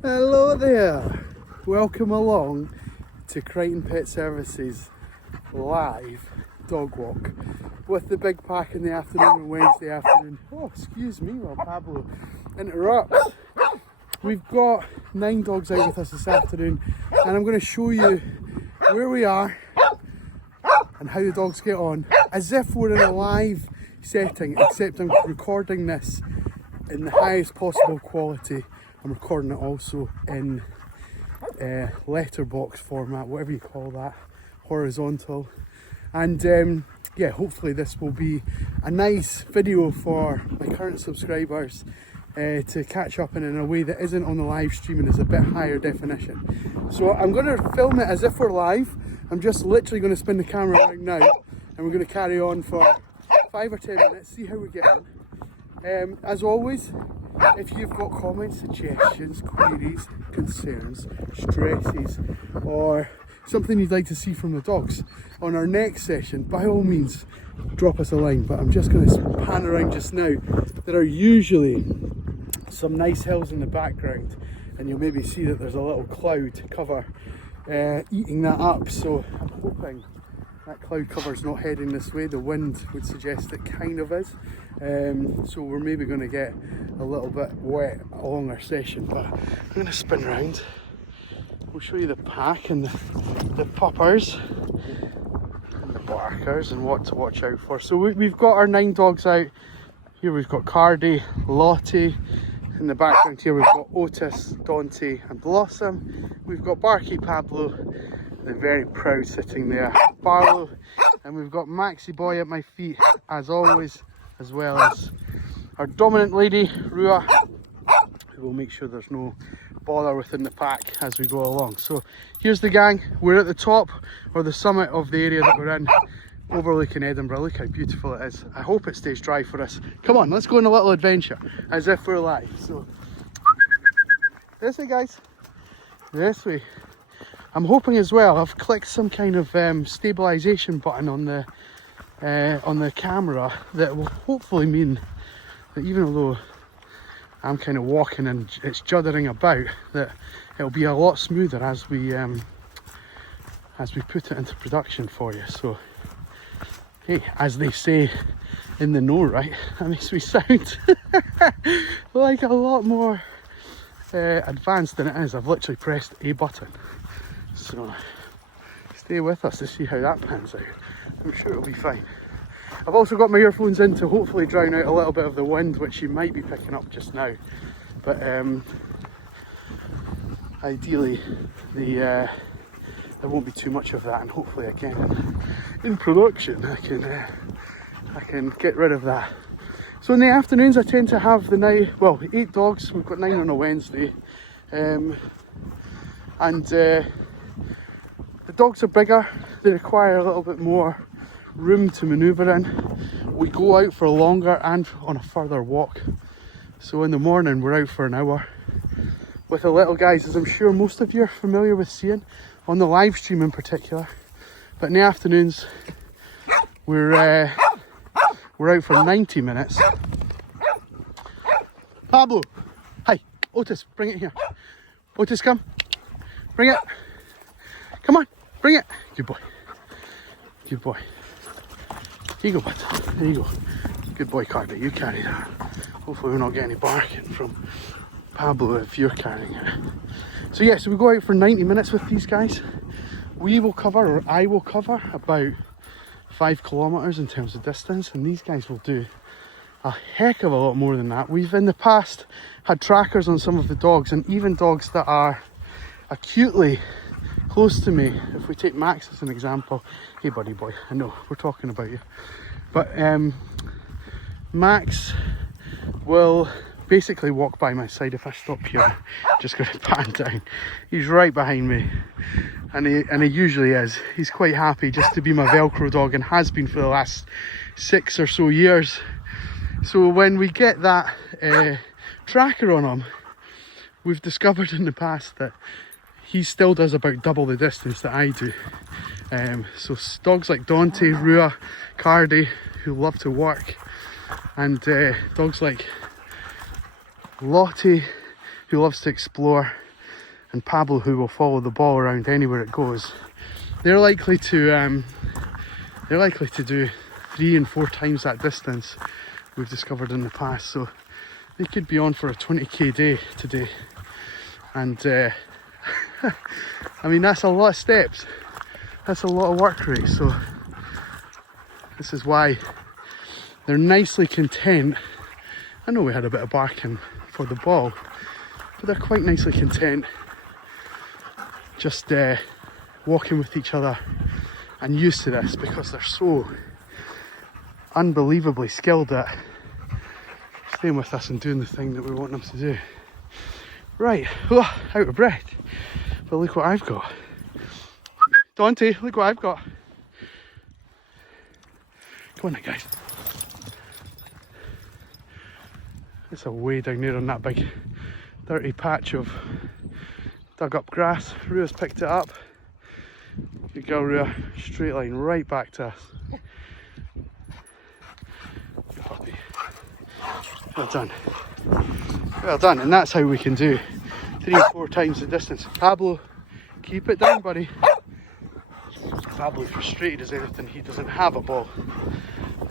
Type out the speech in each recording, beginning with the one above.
Hello there, welcome along to Crichton Pet Services live dog walk with the big pack in the afternoon on Wednesday afternoon. Oh, excuse me while Pablo interrupts. We've got 9 dogs out with us this afternoon and I'm going to show you where we are and how the dogs get on as if we're in a live setting, except I'm recording this in the highest possible quality. I'm recording it also in letterbox format, whatever you call that, horizontal. And yeah, hopefully this will be a nice video for my current subscribers to catch up in a way that isn't on the live stream and is a bit higher definition. So I'm going to film it as if we're live. I'm just literally going to spin the camera around now and we're going to carry on for 5 or 10 minutes, see how we get on. As always, if you've got comments, suggestions, queries, concerns, stresses, or something you'd like to see from the dogs on our next session, by all means drop us a line. But I'm just going to pan around just now. There are usually some nice hills in the background and you'll maybe see that there's a little cloud cover eating that up, so I'm hoping that cloud cover's not heading this way. The wind would suggest it kind of is. So we're maybe going to get a little bit wet along our session, but I'm going to spin around. We'll show you the pack and the puppers and the barkers and what to watch out for. So we've got our 9 dogs out. Here we've got Cardy, Lottie. In the background here we've got Otis, Dante and Blossom. We've got Barky Pablo, the very proud sitting there, Barlow, and we've got Maxi Boy at my feet as always, as well as our dominant lady, Rua, who will make sure there's no bother within the pack as we go along. So here's the gang. We're at the top or the summit of the area that we're in, overlooking Edinburgh. Look how beautiful it is. I hope it stays dry for us. Come on, let's go on a little adventure as if we're live. So this way, guys, this way. I'm hoping as well, I've clicked some kind of stabilization button on the camera that will hopefully mean that even though I'm kind of walking and it's juddering about, that it'll be a lot smoother as we put it into production for you. So hey, as they say in the know, right, that makes me sound like a lot more advanced than it is. I've literally pressed a button. So stay with us to see how that pans out. I'm sure it'll be fine. I've also got my earphones in to hopefully drown out a little bit of the wind, which you might be picking up just now. But ideally there won't be too much of that, and hopefully again in production I can get rid of that. So in the afternoons I tend to have 8 dogs. We've got 9 on a Wednesday, and the dogs are bigger, they require a little bit more room to manoeuvre in. We go out for longer and on a further walk. So in the morning we're out for an hour with the little guys, as I'm sure most of you are familiar with seeing on the live stream in particular. But in the afternoons we're out for 90 minutes. Pablo, hi. Otis, bring it here. Otis, come, bring it. Come on, bring it. Good boy. Good boy. Here you go, bud. There you go. Good boy, Cardy. You carry that. Hopefully we're not getting any barking from Pablo if you're carrying it. So yeah, so we go out for 90 minutes with these guys. We will cover, or I will cover, about 5 kilometres in terms of distance, and these guys will do a heck of a lot more than that. We've in the past had trackers on some of the dogs, and even dogs that are acutely close to me. If we take Max as an example, hey buddy boy, I know we're talking about you, but Max will basically walk by my side if I stop here. Just going to pan down. He's right behind me, and he usually is. He's quite happy just to be my Velcro dog, and has been for the last 6 or so years. So when we get that tracker on him, we've discovered in the past that he still does about double the distance that I do. So dogs like Dante, Rua, Cardy, who love to work, and dogs like Lottie, who loves to explore, and Pablo, who will follow the ball around anywhere it goes, they're likely to do 3 and 4 times that distance we've discovered in the past. So they could be on for a 20k day today, and I mean, that's a lot of steps, that's a lot of work rate. So this is why they're nicely content. I know we had a bit of barking for the ball, but they're quite nicely content just walking with each other and used to this, because they're so unbelievably skilled at staying with us and doing the thing that we want them to do. Right, oh, out of breath, but look what I've got. Dante, look what I've got. Come on then, guys. It's a way down there on that big dirty patch of dug up grass. Rua's picked it up. Good girl, Rua. Straight line right back to us. Good puppy. Well done. Well done. And that's how we can do 3 or 4 times the distance. Pablo, keep it down, buddy. Pablo's frustrated as anything. He doesn't have a ball.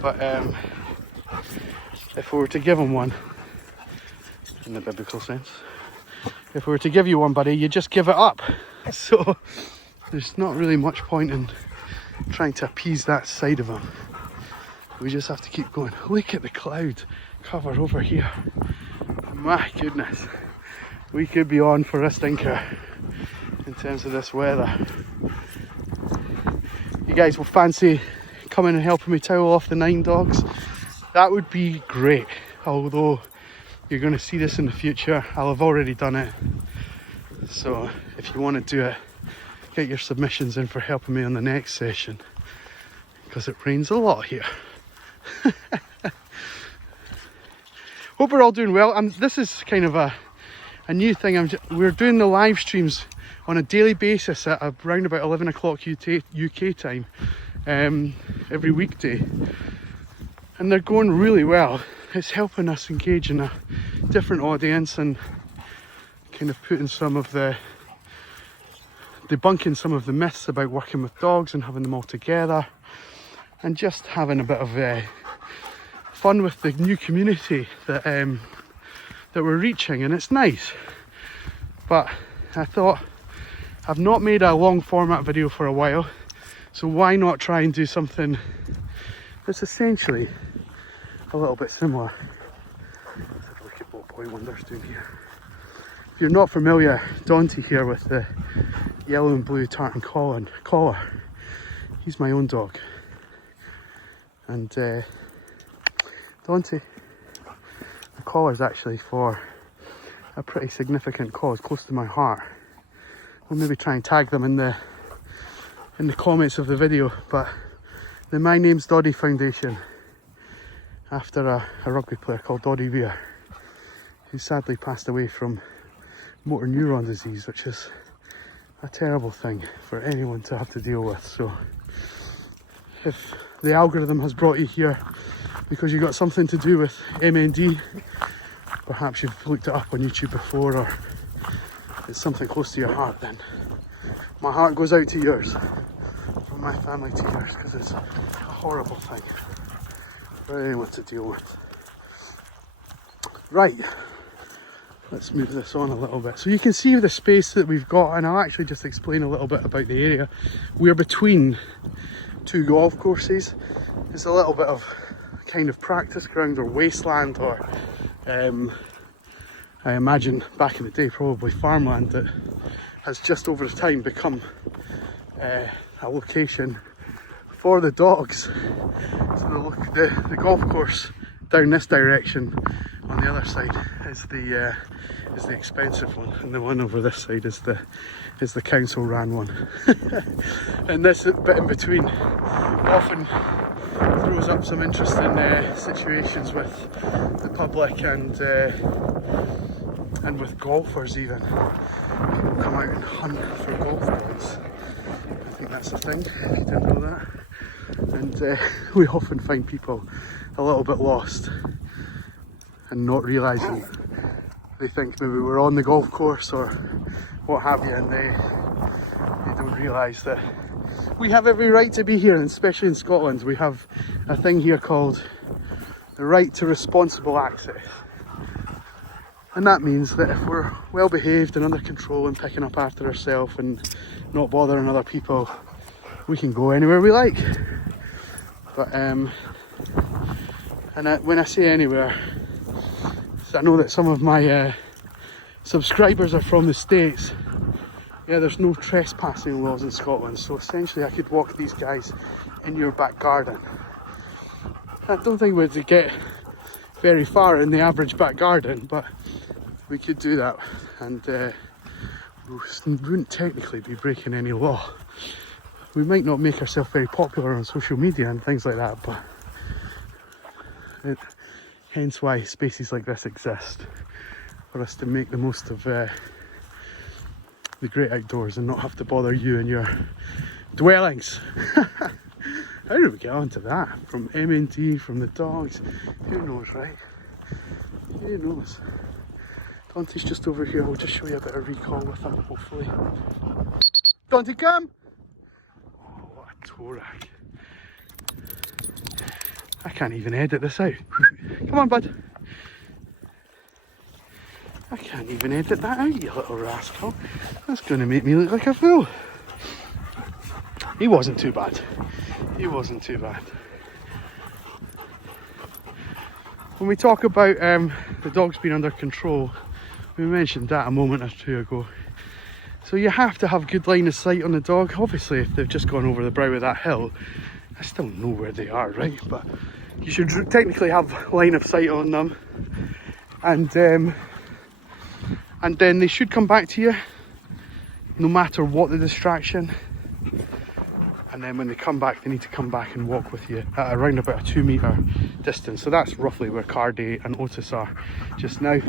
But if we were to give him one, in the biblical sense, if we were to give you one, buddy, you just give it up. So there's not really much point in trying to appease that side of him. We just have to keep going. Look at the cloud cover over here. My goodness, we could be on for a stinker in terms of this weather. You guys will fancy coming and helping me towel off the 9 dogs? That would be great, although you're going to see this in the future. I'll have already done it. So if you want to do it, get your submissions in for helping me on the next session, because it rains a lot here. Hope we're all doing well. This is kind of a new thing. We're doing the live streams on a daily basis at around about 11 o'clock UK time every weekday, and they're going really well. It's helping us engage in a different audience and kind of putting debunking some of the myths about working with dogs and having them all together, and just having a bit of fun with the new community that we're reaching. And it's nice. But I thought, I've not made a long format video for a while, so why not try and do something that's essentially a little bit similar. Let's have a look at what Boy Wonder's doing here. If you're not familiar, Dante here with the yellow and blue tartan collar. He's my own dog. And Dante, the collar's actually for a pretty significant cause close to my heart. We'll maybe try and tag them in the comments of the video, but the My Name’5 Doddie Foundation, after a rugby player called Doddie Weir, who sadly passed away from motor neuron disease, which is a terrible thing for anyone to have to deal with. So if the algorithm has brought you here because you got something to do with MND, perhaps you've looked it up on YouTube before, or it's something close to your heart, then my heart goes out to yours, from my family to yours, because it's a horrible thing for anyone to deal with. Right, let's move this on a little bit so you can see the space that we've got, and I'll actually just explain a little bit about the area. We're between 2 golf courses. It's a little bit of kind of practice ground or wasteland, or I imagine back in the day probably farmland, that has just over time become a location for the dogs. So the golf course down this direction on the other side is the expensive one, and the one over this side is the council ran one. And this bit in between often throws up some interesting situations with the public and with golfers even. People come out and hunt for golf balls. I think that's the thing, if you didn't know that. And we often find people a little bit lost and not realising they think maybe we're on the golf course or what have you, and they don't realise that we have every right to be here, and especially in Scotland we have a thing here called the right to responsible access. And that means that if we're well behaved and under control and picking up after ourselves and not bothering other people, we can go anywhere we like. But when I say anywhere, so I know that some of my subscribers are from the States. Yeah, there's no trespassing laws in Scotland, so essentially I could walk these guys in your back garden. I don't think we'd get very far in the average back garden, but we could do that, and we wouldn't technically be breaking any law. We might not make ourselves very popular on social media and things like that, but hence why spaces like this exist, for us to make the most of the great outdoors and not have to bother you and your dwellings. How did we get onto that? From MNT, from the dogs? Who knows, right? Who knows? Dante's just over here. I'll just show you a bit of recall with him, hopefully. Dante, come! Oh, what a toe rag. I can't even edit this out. Come on, bud. I can't even edit that out, you little rascal. That's going to make me look like a fool. He wasn't too bad. He wasn't too bad. When we talk about the dogs being under control, we mentioned that a moment or two ago. So you have to have good line of sight on the dog. Obviously, if they've just gone over the brow of that hill, I still know where they are, right? But you should technically have line of sight on them, and then they should come back to you, no matter what the distraction. And then when they come back, they need to come back and walk with you at around about a 2 metre distance. So that's roughly where Cardy and Otis are just now.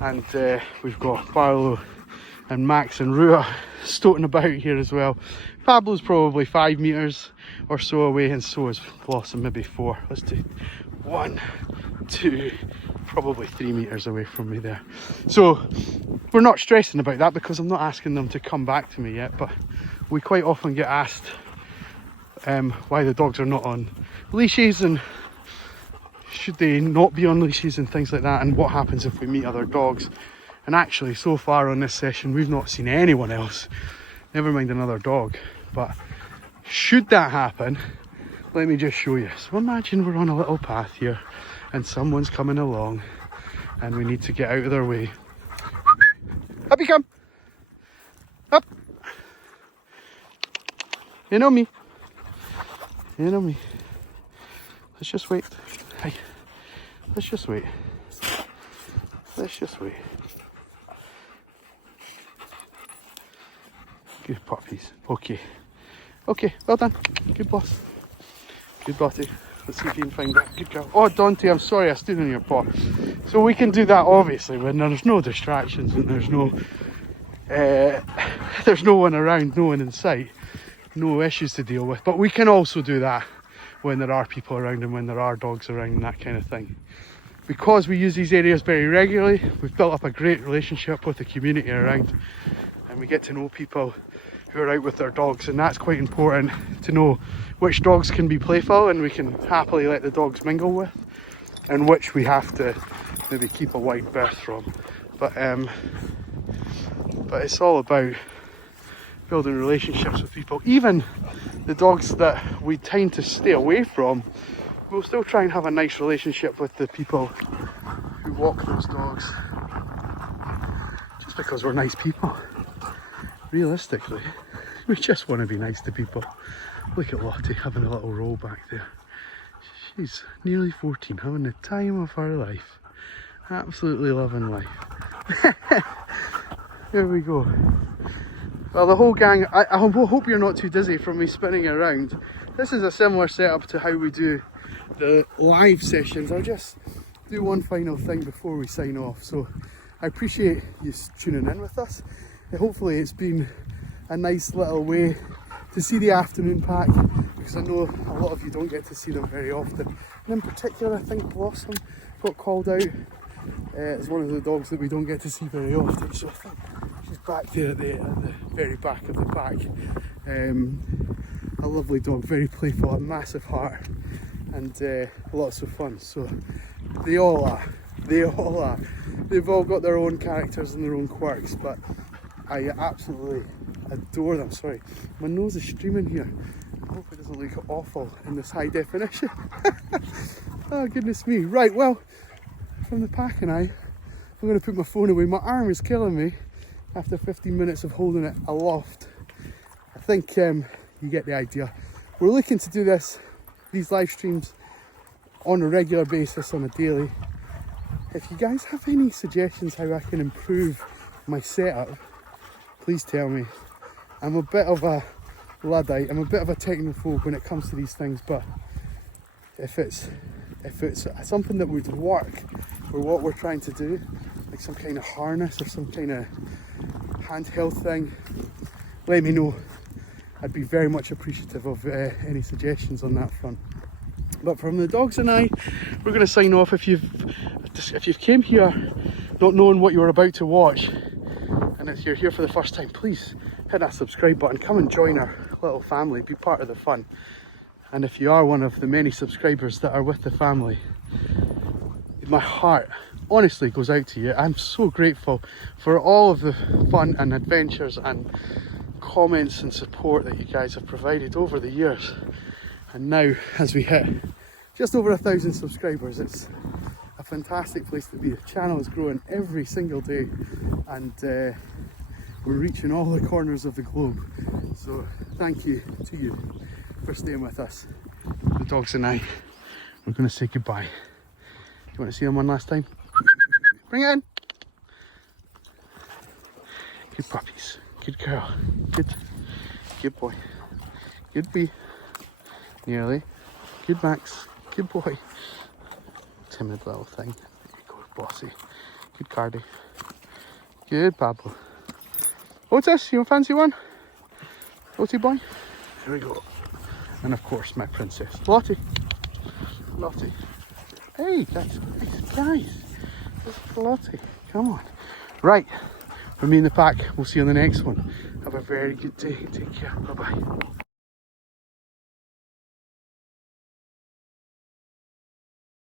And we've got Barlow and Max and Rua stoating about here as well. Pablo's probably 5 metres or so away, and so is Blossom, maybe 4. Let's do 1, 2, probably 3 metres away from me there. So we're not stressing about that because I'm not asking them to come back to me yet, but we quite often get asked why the dogs are not on leashes, and should they not be on leashes and things like that, and what happens if we meet other dogs. And actually, so far on this session, we've not seen anyone else, never mind another dog. But should that happen, let me just show you. So imagine we're on a little path here and someone's coming along and we need to get out of their way. Up you come! Up! You know me. You know me. Let's just wait. Hey, let's just wait. Let's just wait. Good puppies. Okay. Okay, well done. Good boss. Good Lottie. Let's see if you can find that. Good girl. Oh, Dante, I'm sorry I stood on your paw. So we can do that obviously when there's no distractions and there's no one around, no one in sight, no issues to deal with. But we can also do that when there are people around and when there are dogs around and that kind of thing. Because we use these areas very regularly, we've built up a great relationship with the community around, and we get to know people who are out with their dogs, and that's quite important to know which dogs can be playful and we can happily let the dogs mingle with, and which we have to maybe keep a wide berth from. But it's all about building relationships with people. Even the dogs that we tend to stay away from, we'll still try and have a nice relationship with the people who walk those dogs, just because we're nice people. Realistically, we just want to be nice to people. Look at Lottie having a little roll back there. She's nearly 14, having the time of her life. Absolutely loving life. There we go. Well, the whole gang, I hope you're not too dizzy from me spinning around. This is a similar setup to how we do the live sessions. I'll just do one final thing before we sign off. So I appreciate you tuning in with us. Hopefully it's been a nice little way to see the afternoon pack, because I know a lot of you don't get to see them very often. And in particular, I think Blossom got called out It's one of the dogs that we don't get to see very often, so I think she's back there at the very back of the pack. A lovely dog, very playful, a massive heart, and lots of fun. So they all are. They've all got their own characters and their own quirks, but I absolutely adore them. Sorry, my nose is streaming here. I hope it doesn't look awful in this high definition. Oh goodness me. Right, well, from the pack and I'm going to put my phone away. My arm is killing me after 15 minutes of holding it aloft. I think you get the idea. We're looking to do these live streams on a regular basis, on a daily. If you guys have any suggestions how I can improve my setup, please tell me. I'm a bit of a Luddite, I'm a bit of a technophobe when it comes to these things, but if it's something that would work for what we're trying to do, like some kind of harness or some kind of handheld thing, let me know. I'd be very much appreciative of any suggestions on that front. But from the dogs and I, we're going to sign off. If you've came here not knowing what you were about to watch, and if you're here for the first time, please hit that subscribe button, come and join our little family, be part of the fun. And if you are one of the many subscribers that are with the family, my heart honestly goes out to you. I'm so grateful for all of the fun and adventures and comments and support that you guys have provided over the years. And now, as we hit just over 1,000 subscribers, it's a fantastic place to be. The channel is growing every single day, and we're reaching all the corners of the globe. So thank you to you for staying with us. The dogs and I, we're going to say goodbye. Do you want to see them one last time? Bring it in. Good puppies. Good girl. Good boy. Good bee. Nearly. Good Max. Good boy. Timid little thing. There you go, bossy. Good Cardy. Good Pablo. Otis, you fancy one? Lottie boy? Here we go. And of course my princess. Lottie. Hey, guys. This is Lottie. Come on. Right. From me in the pack, we'll see you on the next one. Have a very good day. Take care. Bye-bye.